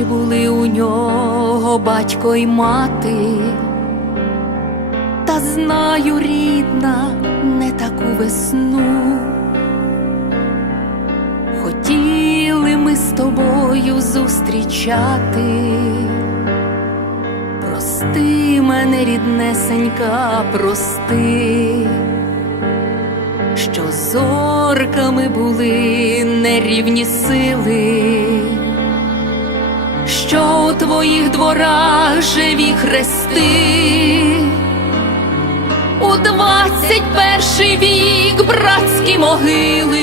і чи були у нього батько й мати, та знаю, рідна, не таку весну. Хотіли ми з тобою зустрічати. Прости мене, ріднесенька, прости що зорками були нерівні сили, у твоїх дворах живі хрести, у двадцять перший вік братські могили.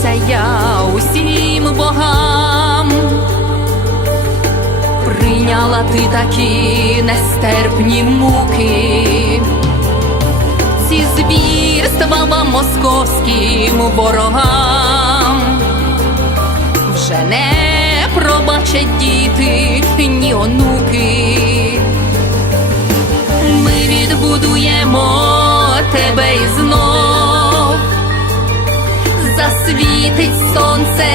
Що молюся я усім богам? Прийняла ти такі нестерпні муки, ці звірства вам московським ворогам вже не пробачать діти, ні онуки. Ми відбудуємо тебе і знов засвітить сонце,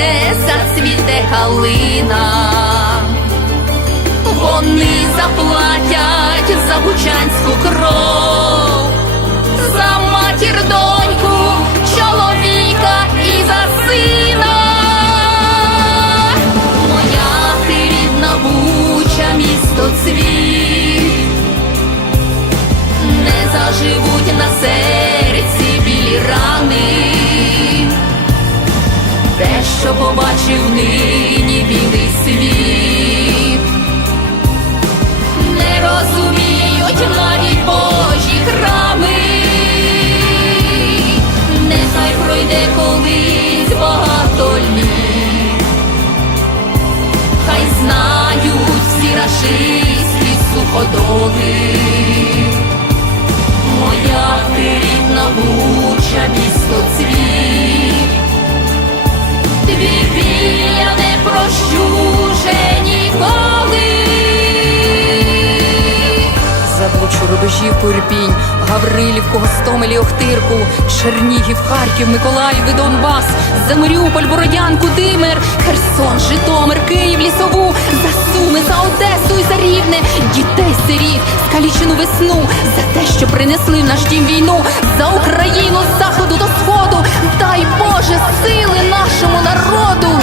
зацвіте калина. Вони заплатять за бучанську кров, за матір доньку, чоловіка і за сина. Моя ти рідна буча, місто цвіт не заживуть на серці білі рани, що побачив нині білий світ, не розуміють навіть Божі храми, нехай пройде колись багато літ, хай знають всі рашистські суходоли. Моя ти рідна буча, місто цвіт, Рубежівку, Ірпінь, Гаврилівку, Гостомелі, Охтирку, Чернігів, Харків, Миколаїв і Донбас, за Маріуполь, Бородянку, Димир, Херсон, Житомир, Київ, Лісову, за Суми, за Одесу і за Рівне, дітей сирів, скалічену весну, за те, що принесли в наш дім війну, за Україну з заходу до сходу. Дай Боже, сили нашому народу.